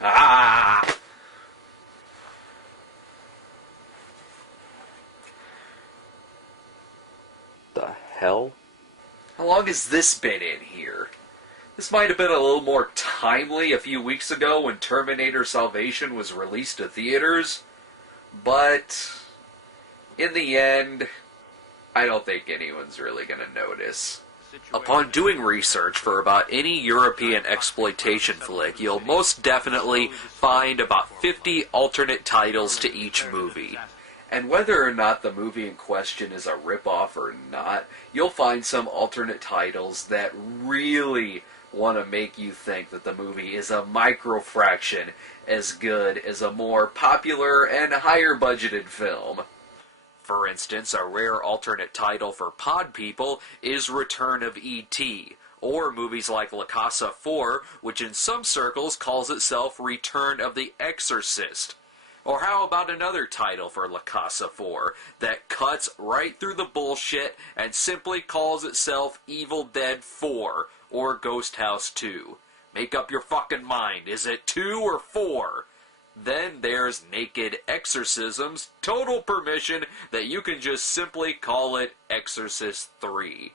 Ah! The hell? How long has this been in here? This might have been a little more timely a few weeks ago when Terminator Salvation was released to theaters, but in the end, I don't think anyone's really going to notice. Upon doing research for about any European exploitation flick, you'll most definitely find about 50 alternate titles to each movie. And whether or not the movie in question is a ripoff or not, you'll find some alternate titles that really want to make you think that the movie is a microfraction as good as a more popular and higher budgeted film. For instance, a rare alternate title for pod people is Return of E.T., or movies like La Casa 4, which in some circles calls itself Return of the Exorcist. Or how about another title for La Casa 4 that cuts right through the bullshit and simply calls itself Evil Dead 4 or Ghost House 2? Make up your fucking mind. Is it 2 or 4? Then there's Naked Exorcisms, total permission that you can just simply call it Exorcist 3.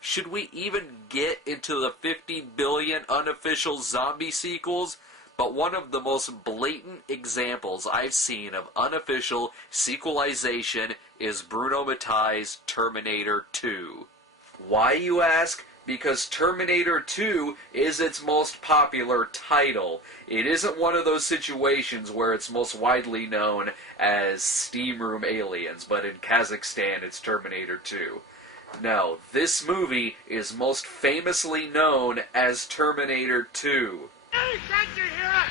Should we even get into the 50 billion unofficial zombie sequels? But one of the most blatant examples I've seen of unofficial sequelization is Bruno Mattei's Terminator 2. Why, you ask? Because Terminator 2 is its most popular title. It isn't one of those situations where it's most widely known as Steam Room Aliens, but in Kazakhstan it's Terminator 2. No, this movie is most famously known as Terminator 2. Hey, can't you hear us?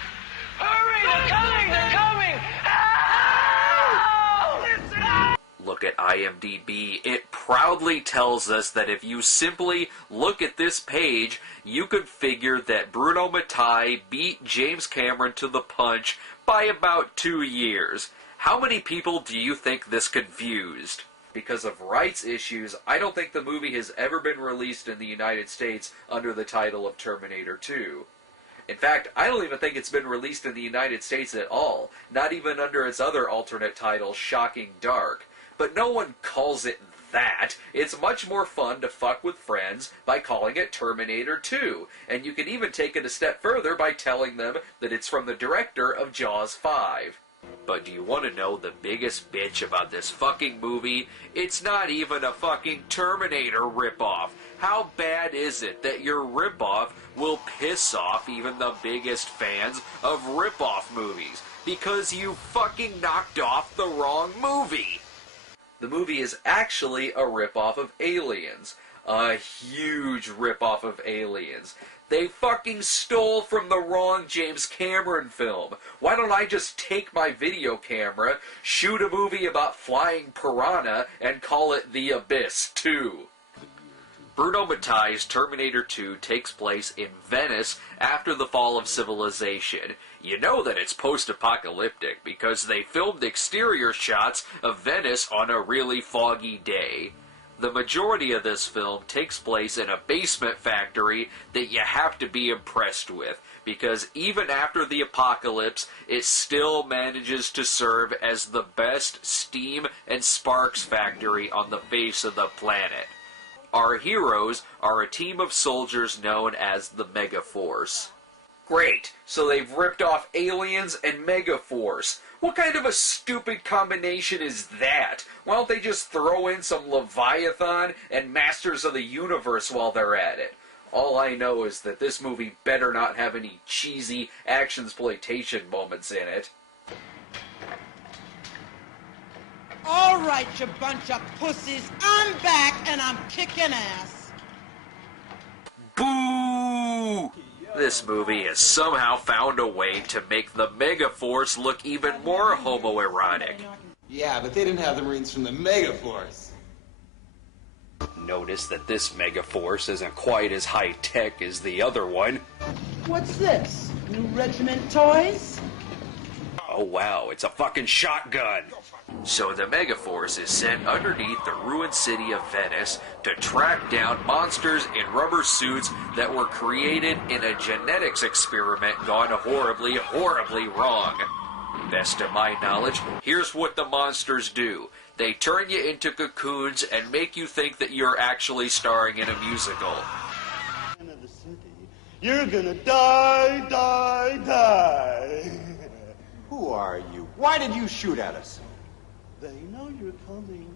Hurry, they're coming, they're coming! Ow! Listen! Look at IMDb. It proudly tells us that if you simply look at this page, you could figure that Bruno Mattei beat James Cameron to the punch by about 2 years. How many people do you think this confused? Because of rights issues, I don't think the movie has ever been released in the United States under the title of Terminator 2. In fact, I don't even think it's been released in the United States at all, not even under its other alternate title, Shocking Dark. But no one calls it that. It's much more fun to fuck with friends by calling it Terminator 2, and you can even take it a step further by telling them that it's from the director of Jaws 5. But do you want to know the biggest bitch about this fucking movie? It's not even a fucking Terminator ripoff. How bad is it that your ripoff will piss off even the biggest fans of ripoff movies? Because you fucking knocked off the wrong movie! The movie is actually a ripoff of Aliens. A huge ripoff of Aliens. They fucking stole from the wrong James Cameron film. Why don't I just take my video camera, shoot a movie about flying piranha, and call it The Abyss 2? Bruno Mattei's Terminator 2 takes place in Venice after the fall of civilization. You know that it's post-apocalyptic because they filmed exterior shots of Venice on a really foggy day. The majority of this film takes place in a basement factory that you have to be impressed with, because even after the apocalypse, it still manages to serve as the best steam and sparks factory on the face of the planet. Our heroes are a team of soldiers known as the Megaforce. Great, so they've ripped off Aliens and Megaforce. What kind of a stupid combination is that? Why don't they just throw in some Leviathan and Masters of the Universe while they're at it? All I know is that this movie better not have any cheesy action-sploitation moments in it. All right, you bunch of pussies, I'm back and I'm kicking ass. Boo! This movie has somehow found a way to make the Megaforce look even more homoerotic. Yeah, but they didn't have the Marines from the Megaforce. Notice that this Megaforce isn't quite as high-tech as the other one. What's this? New regiment toys? Oh wow, it's a fucking shotgun! So the Megaforce is sent underneath the ruined city of Venice to track down monsters in rubber suits that were created in a genetics experiment gone horribly, horribly wrong. Best of my knowledge, here's what the monsters do. They turn you into cocoons and make you think that you're actually starring in a musical. You're gonna die, die, die. Who are you? Why did you shoot at us? They know you're coming,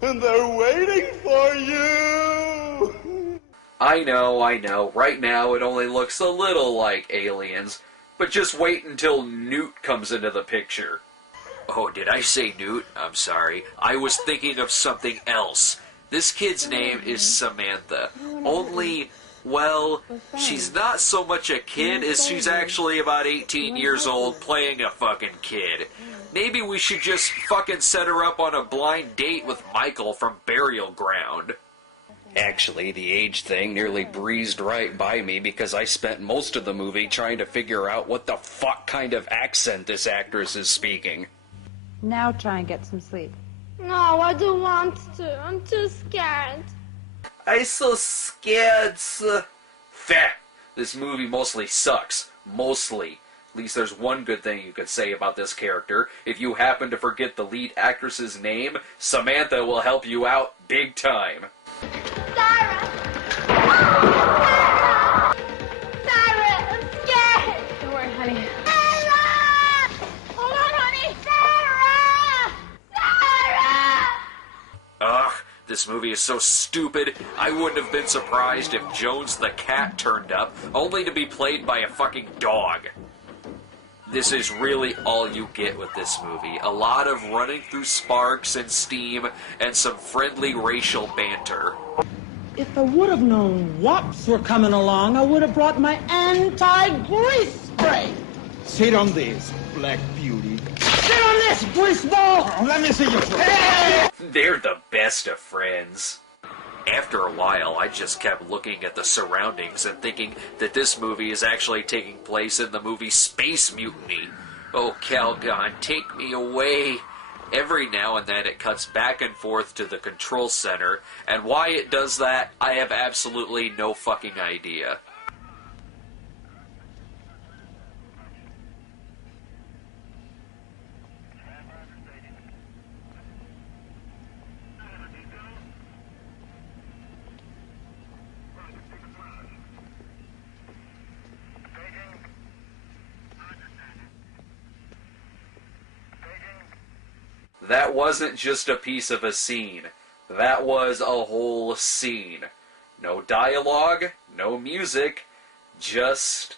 and they're waiting for you. I know. Right now it only looks a little like Aliens, but just wait until Newt comes into the picture. Oh, did I say Newt? I'm sorry. I was thinking of something else. This kid's name is Samantha. Only, well, she's not so much a kid as she's actually about 18 years old playing a fucking kid. Maybe we should just fucking set her up on a blind date with Michael from Burial Ground. Actually, the age thing nearly breezed right by me because I spent most of the movie trying to figure out what the fuck kind of accent this actress is speaking. Now try and get some sleep. No, I don't want to. I'm too scared. I'm so scared. Fat. This movie mostly sucks. Mostly. At least there's one good thing you could say about this character. If you happen to forget the lead actress's name, Samantha will help you out big time. Sarah! Sarah! Sarah, I'm scared! Don't worry, honey. Sarah! Hold on, honey! Sarah! Sarah! Ugh, this movie is so stupid. I wouldn't have been surprised if Jones the cat turned up, only to be played by a fucking dog. This is really all you get with this movie. A lot of running through sparks and steam, and some friendly racial banter. If I would have known wops were coming along, I would have brought my anti-grease spray. Sit on this, Black Beauty. Sit on this, greaseball! Let me see you. They're the best of friends. After a while, I just kept looking at the surroundings and thinking that this movie is actually taking place in the movie Space Mutiny. Oh, Calgon, take me away. Every now and then it cuts back and forth to the control center, and why it does that, I have absolutely no fucking idea. That wasn't just a piece of a scene. That was a whole scene. No dialogue, no music, just...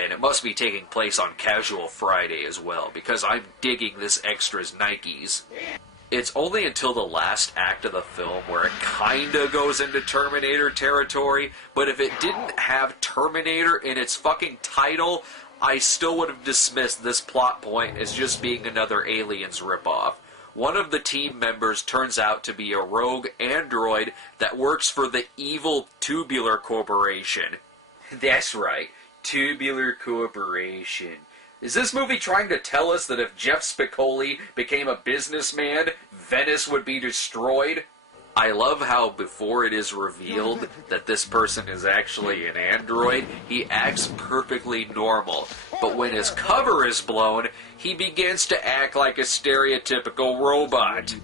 And it must be taking place on Casual Friday as well, because I'm digging this extra's Nikes. It's only until the last act of the film where it kinda goes into Terminator territory, but if it didn't have Terminator in its fucking title, I still would have dismissed this plot point as just being another Aliens ripoff. One of the team members turns out to be a rogue android that works for the evil Tubular Corporation. That's right, Tubular Corporation. Is this movie trying to tell us that if Jeff Spicoli became a businessman, Venice would be destroyed? I love how before it is revealed that this person is actually an android, he acts perfectly normal. But when his cover is blown, he begins to act like a stereotypical robot.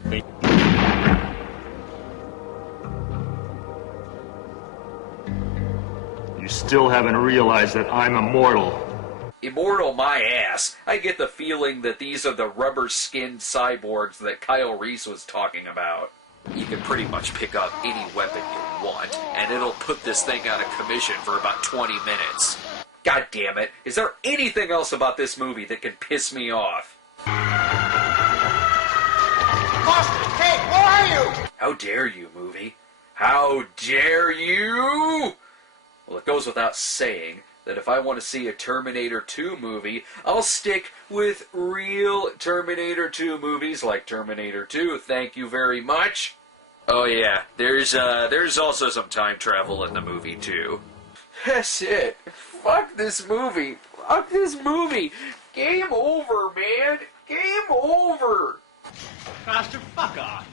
You still haven't realized that I'm immortal. Immortal my ass. I get the feeling that these are the rubber-skinned cyborgs that Kyle Reese was talking about. You can pretty much pick up any weapon you want, and it'll put this thing out of commission for about 20 minutes. God damn it, is there anything else about this movie that can piss me off? Hey, where are you? How dare you, movie? How dare you? Well, it goes without saying that if I want to see a Terminator 2 movie, I'll stick with real Terminator 2 movies like Terminator 2, thank you very much. Oh yeah, there's also some time travel in the movie too. That's it. Fuck this movie. Fuck this movie. Game over, man. Game over. Pastor, fuck off.